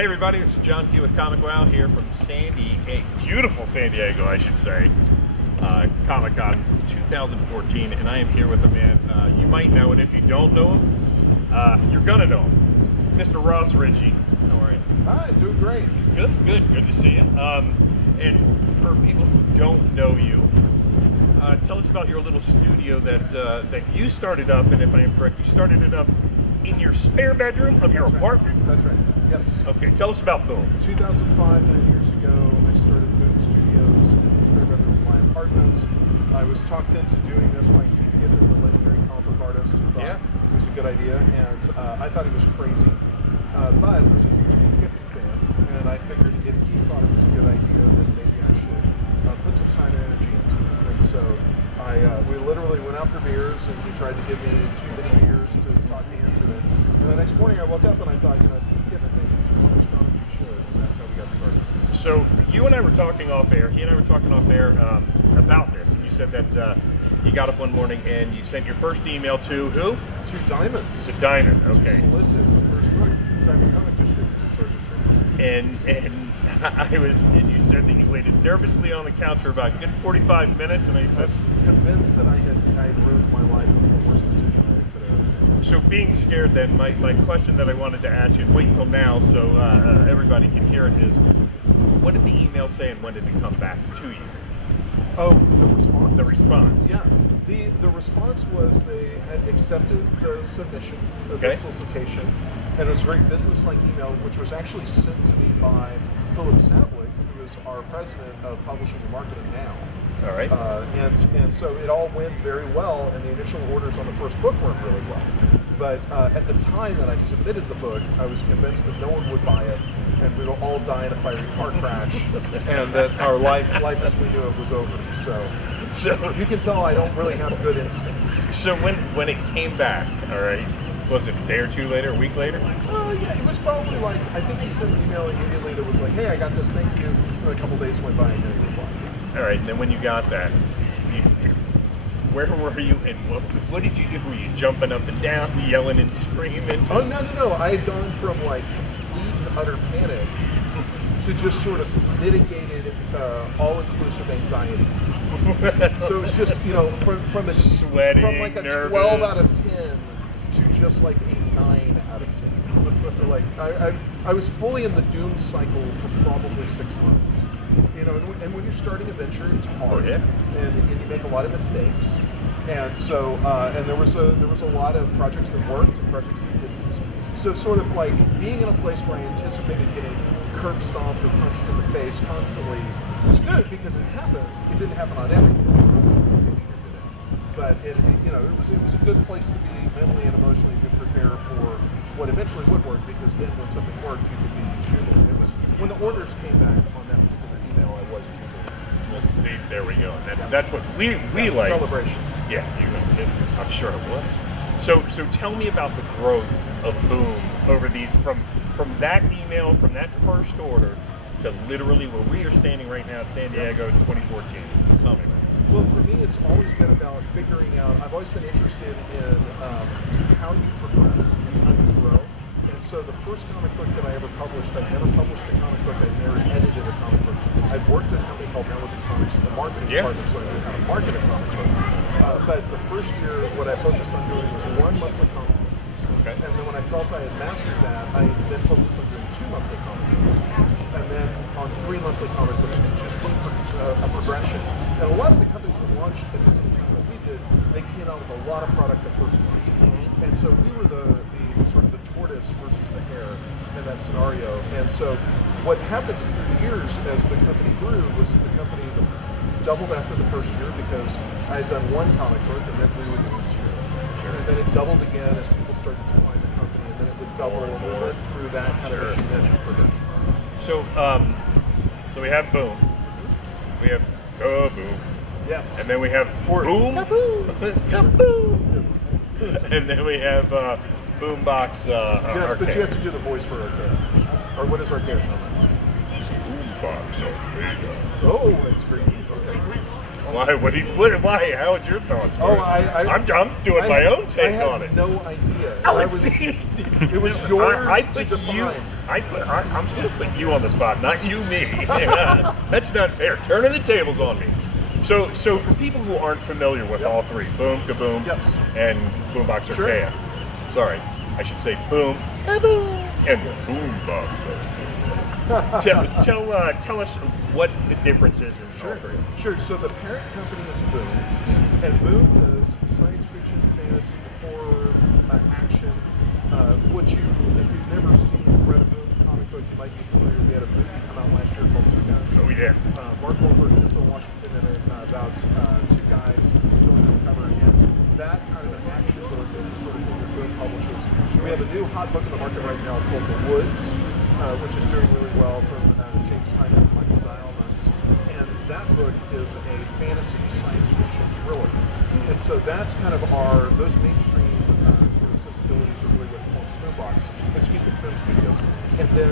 Hey everybody, this is John Q with ComicWow here from San Diego, beautiful San Diego, I should say, Comic-Con 2014, and I am here with a man you might know, and if you don't know him, you're gonna know him, Mr. Ross Richie. How are you? Hi, doing great. Good to see you. And for people who don't know you, tell us about your little studio that you started up, and if I am correct, you started it up in your spare bedroom of your apartment? That's right, yes. Okay, tell us about Boom. 2005, 9 years ago, I started Boom Studios in the spare bedroom of my apartment. I was talked into doing this by Keith Giffen, the legendary comic book artist, who thought it was a good idea, and I thought he was crazy. But I was a huge Keith Giffen fan, and I figured if Keith thought it was a good idea, then maybe I should put some time and energy into it. And so we literally went out for beers, and he tried to give me too many beers to talk me into it. And the next morning I woke up and I thought, if Keith Giffen thinks you should publish comics, you should. And that's how we got started. So you and I were talking off air. He and I were talking off air about this, and you said that you got up one morning and you sent your first email to who? To Diamond. To Diamond, okay. To solicit the first book, Diamond Comic Distributors are distributing. And you said that you waited nervously on the couch for about a good 45 minutes, and I said, I was convinced that I had ruined my life. It was the worst decision I could have made. so being scared then, my question that I wanted to ask you, and wait till now so everybody can hear it, is what did the email say and when did it come back to you? Oh, the response? The response. Yeah. The response was they had accepted the submission of the solicitation, and it was a very business-like email, which was actually sent to me by Philip Sablick, who is our president of Publishing and Marketing now. All right. And so it all went very well, and the initial orders on the first book went really well. But at the time that I submitted the book, I was convinced that no one would buy it, and we would all die in a fiery car crash, and that our life as we knew it was over. So you can tell I don't really have good instincts. So when it came back, all right, was it a day or two later, a week later? Yeah, it was probably like, I think he sent an email immediately that was like, hey, I got this, thank you. And a couple days went by and then he replied. All right, and then when you got that, where were you and what did you do? Were you jumping up and down, yelling and screaming? Oh, no. I had gone from like complete and utter panic to just sort of mitigated, all-inclusive anxiety. So it was just, from sweating, from like a nervous. 12 out of 10 to just like a 9 out of 10. Like I was fully in the doom cycle for probably 6 months. And when you're starting a venture, it's hard, and you make a lot of mistakes. And so, and there was a lot of projects that worked and projects that didn't. So sort of like being in a place where I anticipated getting curb stomped or punched in the face constantly was good because it happened. It didn't happen on everything. But it was a good place to be mentally and emotionally to prepare for what eventually would work, because then when something worked, you could be jubilant. It was when the orders came back on that particular email, I was jubilant. Well, see, there we go. That's what we like. Celebration. Yeah, I'm sure it was. So tell me about the growth of Boom over these from that email, from that first order to literally where we are standing right now at San Diego in 2014. Tell me about it. Well, for me, it's always been about figuring out. I've always been interested in how you progress and how you grow. And so the first comic book that I ever published, I never published a comic book. I never edited a comic book. I'd worked at a company called Malibu Comics in the marketing department, so I knew how to market a comic book. But the first year, what I focused on doing was 1 monthly comic book. Okay. And then when I felt I had mastered that, I then focused on doing 2 monthly comic books. And then on 3 monthly comic books to just keep a progression. And a lot of the companies that launched at the same time that we did, they came out with a lot of product the first month. Mm-hmm. And so we were the sort of the tortoise versus the hare in that scenario. And so what happened through the years as the company grew was that the company doubled after the first year because I had done 1 comic book and then we were doing 2. And then it doubled again as people started to find the company, and then it would double and we went through that kind of exponential progression. So we have Boom. We have Kaboom. Yes. And then we have Boom. Kaboom. Kaboom. Yes. And then we have Boombox. Yes, Arcade. but you have to do the voice for Arcade. Or what does Arcade sound like? Boombox Arcade. Oh, it's very deep. Okay. Why? Why? How was your thoughts? Oh, I'm doing my own take on it. I had no idea. Oh, see, it was yours I to put you. define. I'm just going to put you on the spot, not you, me. That's not fair. Turning the tables on me. So for people who aren't familiar with all three, Boom, Kaboom, Yes. and Boombox Sure. Archaea. Sorry, I should say Boom, Kaboom, and Boombox Archaea. Tell us what the difference is in all three. Sure. So the parent company is Boom, and Boom does science fiction, fantasy, horror, action. If you've never seen or read a Boom comic book, you might be familiar. We had a movie come out last year called Two Guys. Oh yeah. Mark Wahlberg, Denzel Washington in it, about two guys going undercover, and that kind of an action book is the sort of thing that Boom publishes. We have a new hot book in the market right now called The Woods, which is doing really well from James Tynion and Michael Dialmas. And that book is a fantasy science fiction thriller. And so that's kind of those mainstream sort of sensibilities are really what forms Boom Studios. And then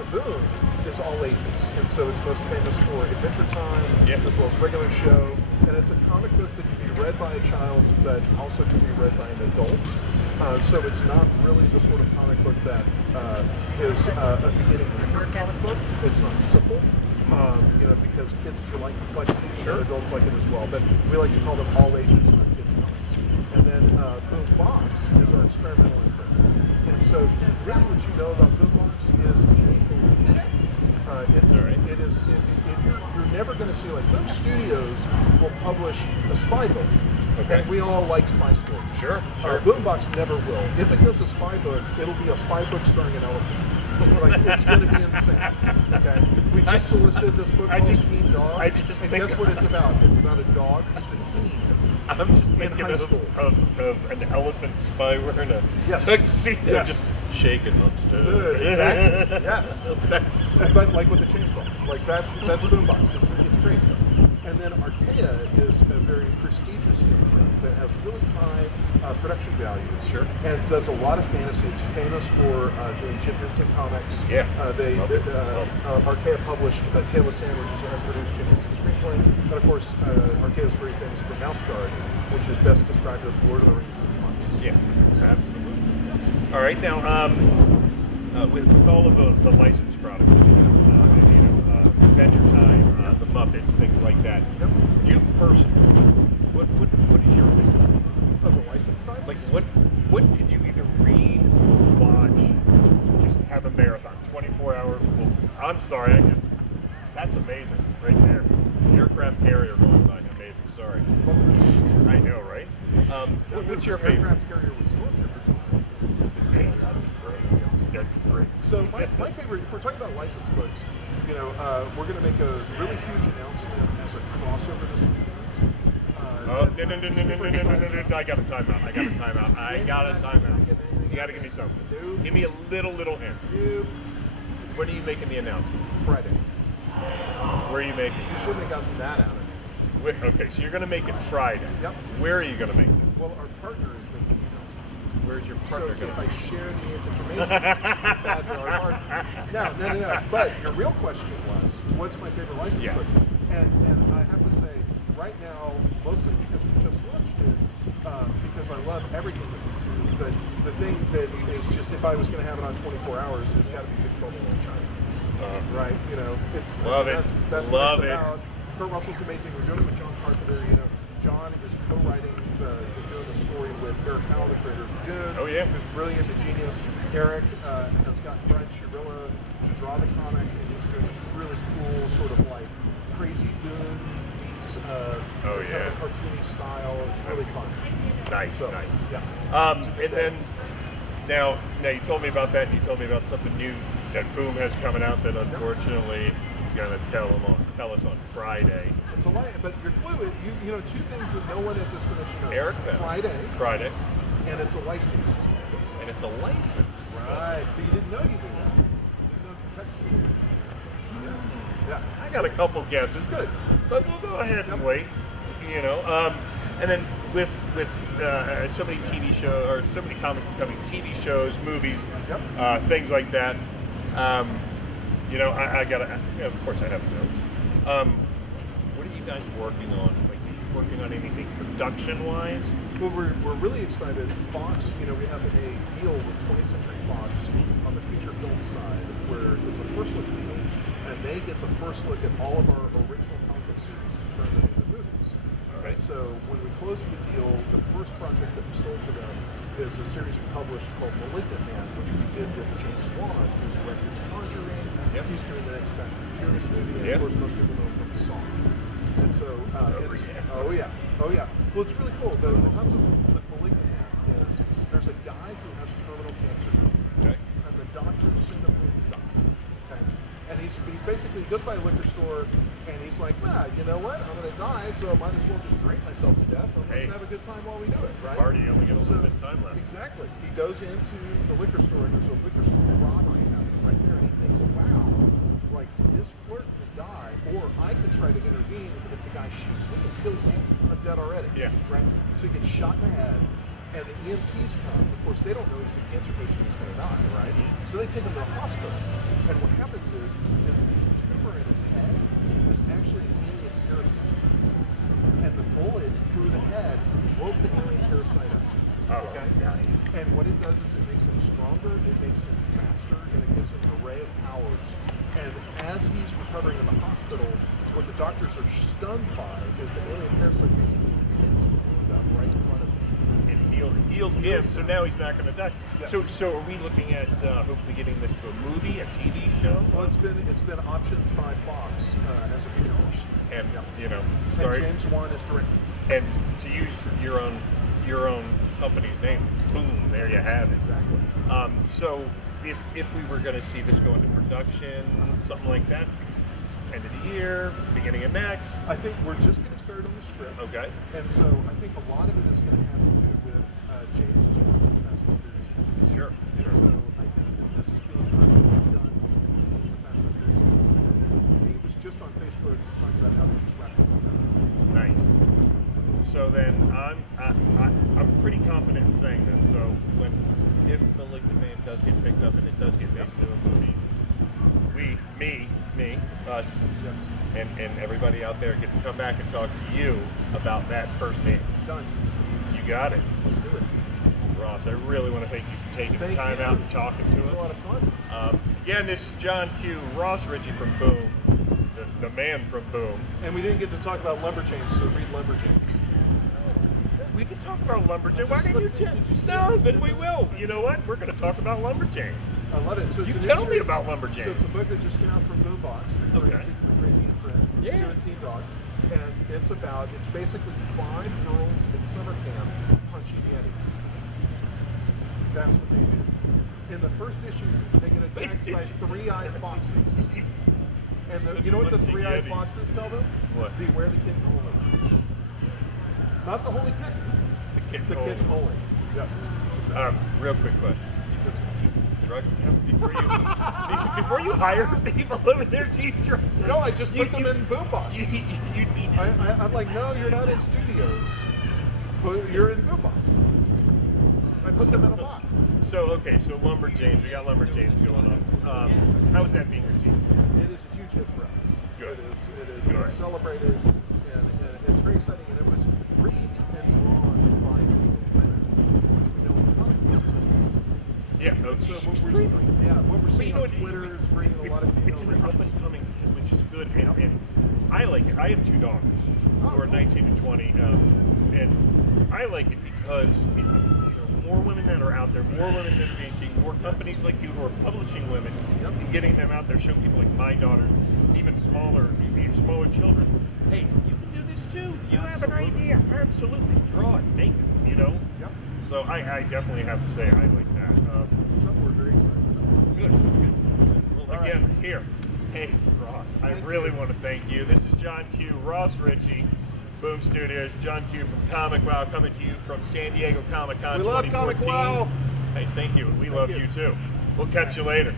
Kaboom is all ages. And so it's most famous for Adventure Time, as well as regular show. And it's a comic book that can be read by a child, but also can be read by an adult. So it's not really the sort of comic book that is a beginning comic book. It's not simple, because kids do like complexity, and adults like it as well. But we like to call them all ages, not kids comics. And then Boombox is our experimental imprint. And so really what you know about Boombox is anything we can. You're never going to see, like, Boom Studios will publish a spy book. Okay. And we all like spy stories. Sure. Boombox never will. If it does a spy book, it'll be a spy book starring an elephant. Like, it's going to be insane. Okay. We just solicited this book called Teen Dog. And guess what it's about? It's about a dog who's a teen. I'm just thinking of an elephant spy wearing a tuxedo, just shaking, not stirring. Exactly. Yes. But like with a chainsaw. Like that's Boombox. It's crazy. And then Archaea is a very prestigious imprint that has really high production values. Sure. And does a lot of fantasy. It's famous for doing Jim Henson comics. Yeah. Archaea published Tale of Sand, which is an unproduced Jim Henson screenplay. And of course, Archaea is very famous for Mouse Guard, which is best described as Lord of the Rings with mice. Yeah, absolutely. All right, now with all of the licensed products, Adventure Time, the Muppets, things like that. Yep. You personally, what is your favorite? Of the licensed titles? Like what did you either read or watch? Just have a marathon, 24-hour. Well, I'm sorry, that's amazing right there. Aircraft carrier going by, amazing. Sorry. I know, right? What's your favorite? Aircraft carrier with stormtroopers. That'd be great. So my favorite, if we're talking about licensed books, we're going to make a really huge announcement as a crossover this weekend. No. I got a timeout. You got to give me something. Give me a little hint. When are you making the announcement? Friday. Where are you making it? You shouldn't have gotten that out of me. Okay, so you're going to make it Friday. Yep. Where are you going to make this? Well, our partner is making the announcement. Where's your partner So going? if I share the information, bad to our partner. No. But your real question was, what's my favorite license book? And I have to say, right now, mostly because we just launched it, because I love everything that we do, but the thing that is just, if I was going to have it on 24 hours, it's got to be Big Trouble in China. Right? It's love it. That's love what it's it. about. Kurt Russell's amazing. We're doing it with John Carpenter. John is co-writing doing the story with Eric Howell, the creator of Goon. Oh yeah. Who's brilliant, a genius. Eric has got Brent Chirilla to draw the comic, and he's doing this really cool sort of like crazy Goon meets kind of cartoony style. It's really fun. Nice. Yeah. And then now you told me about that, and you told me about something new that Boom has coming out that unfortunately he's going to tell us on Friday. It's a lie, but your clue, two things that no one at this convention knows. Eric, Friday. And it's a licensed. And it's a license. Right. So you didn't know you did that. You didn't know contextually. Yeah. I got a couple guesses. Good. But we'll go ahead and wait. And then with so many TV shows or so many comics becoming TV shows, movies, things like that. I gotta. Of course, I have notes. What are you guys working on? Like working on anything production-wise? Well, we're really excited. Fox, we have a deal with 20th Century Fox on the feature film side where it's a first look deal, and they get the first look at all of our original comic book series to turn them into movies. And so when we closed the deal, the first project that we sold to them is a series we published called Malignant Man, which we did with James Wan, who directed Conjuring. Yep. He's doing the next Fast and Furious movie, and Yep. of course most people know him from Saw. And so oh yeah. Well, it's really cool. The concept with Malignant Man is there's a guy who has terminal cancer, Okay. and the doctors send him home to die. Okay? And he's basically, he goes by a liquor store, and he's like, you know what? I'm going to die, so I might as well just drink myself to death, and let's Hey. have a good time while we do it, right? Party, you only get a little bit of time left. Exactly. He goes into the liquor store, and there's a liquor store robbery happening right there, and he thinks, wow, like, this clerk could die, or I could try to intervene, and if the guy shoots me and kills me, I'm dead already. Yeah. Right? So he gets shot in the head, and the EMTs come. Of course, they don't know he's a cancer patient who's going to die, right? So they take him to the hospital, and what happens is the tumor in his head is actually an alien parasite, and the bullet through the head broke the alien parasite up. Oh, Okay? nice. And what it does is it makes him stronger, it makes him faster, and it gives him an array of powers. And as he's recovering in the hospital, what the doctors are stunned by is the alien parasite basically hits the wound up right in front of him. It heals him, so now he's not going to die. Yes. So are we looking at hopefully getting this to a movie, a TV show? Well, it's been optioned by Fox as a feature film. And Yeah. sorry, And James Wan is directing. and to use your own company's name, boom, there you have it. Exactly. So if we were going to see this go into production, something like that, end of the year, beginning of next. I think we're just getting started on the script. Okay. And so I think a lot of it is going to have to do with James's work with Fast and Furious movies. Sure. And so I think that this is being done between the Fast and Furious movies. He was just on Facebook talking about how they just wrapped up stuff. Nice. So then I'm pretty confident in saying this. So if Malignant Man does get picked up and it does get made into a movie, us, Yes. and everybody out there get to come back and talk to you about that firsthand. Done. You got it. Let's do it. Ross, I really want to thank you for taking the Thank time you. out and talking to It was us. a lot of fun. Again, this is John Q, Ross Richie from Boom, the man from Boom. And we didn't get to talk about Lumberjanes, so read Lumberjanes. We can talk about Lumberjanes. Why didn't you Did you see No, it? then we will. You know what? We're going to talk about Lumberjanes. I love it. So it's You a new tell me series. about So Lumberjanes. it's a book that just came out from Boombox, the Okay. Crazy in Print. Yeah. It's doing Teen Dog. And it's basically 5 girls in summer camp punching Yetis. That's what they do. In the first issue, they get attacked by 3-eyed foxes. And you know what the Punching 3-eyed Yetis. foxes tell them? What? Beware the kitten holy. Not the holy kitten. The kid The told kitten me. holy. Yes. Real quick question. Yes. Drug test before you hire people over there, do you drug test? No, I just put them in Boombox. You need I'm like, no, you're not in studios. You're in Boombox. I put them in a box. So Lumberjanes, we got Lumberjanes going on. How is that being received? It is a huge hit for us. Good. It is Good. being celebrated, and it's very exciting. And it was written and drawn by Tina Leonard, which we know in the comic books is unusual. Yeah, no, So what we're extremely. what we're seeing You know on what, Twitter is bringing a lot of it's an female up readers. and coming thing, which is good, and I like it. I have 2 daughters who are 19 and 20, and I like it because more women that are out there, more women that are being seen, more companies like you who are publishing women and getting them out there, showing people like my daughters, even smaller children. Hey, you can do this too. You have an idea. Absolutely, draw it, make it. Yep. So I definitely have to say I like that. Something we're very excited about. Good. Well, All again, right. here. Hey, Ross, I Thank really you. want to thank you. This is John Q, Ross Richie, Boom Studios. John Q from ComicWow coming to you from San Diego Comic Con We love 2014. ComicWow. Hey, thank you. We love you. you too. We'll catch you later.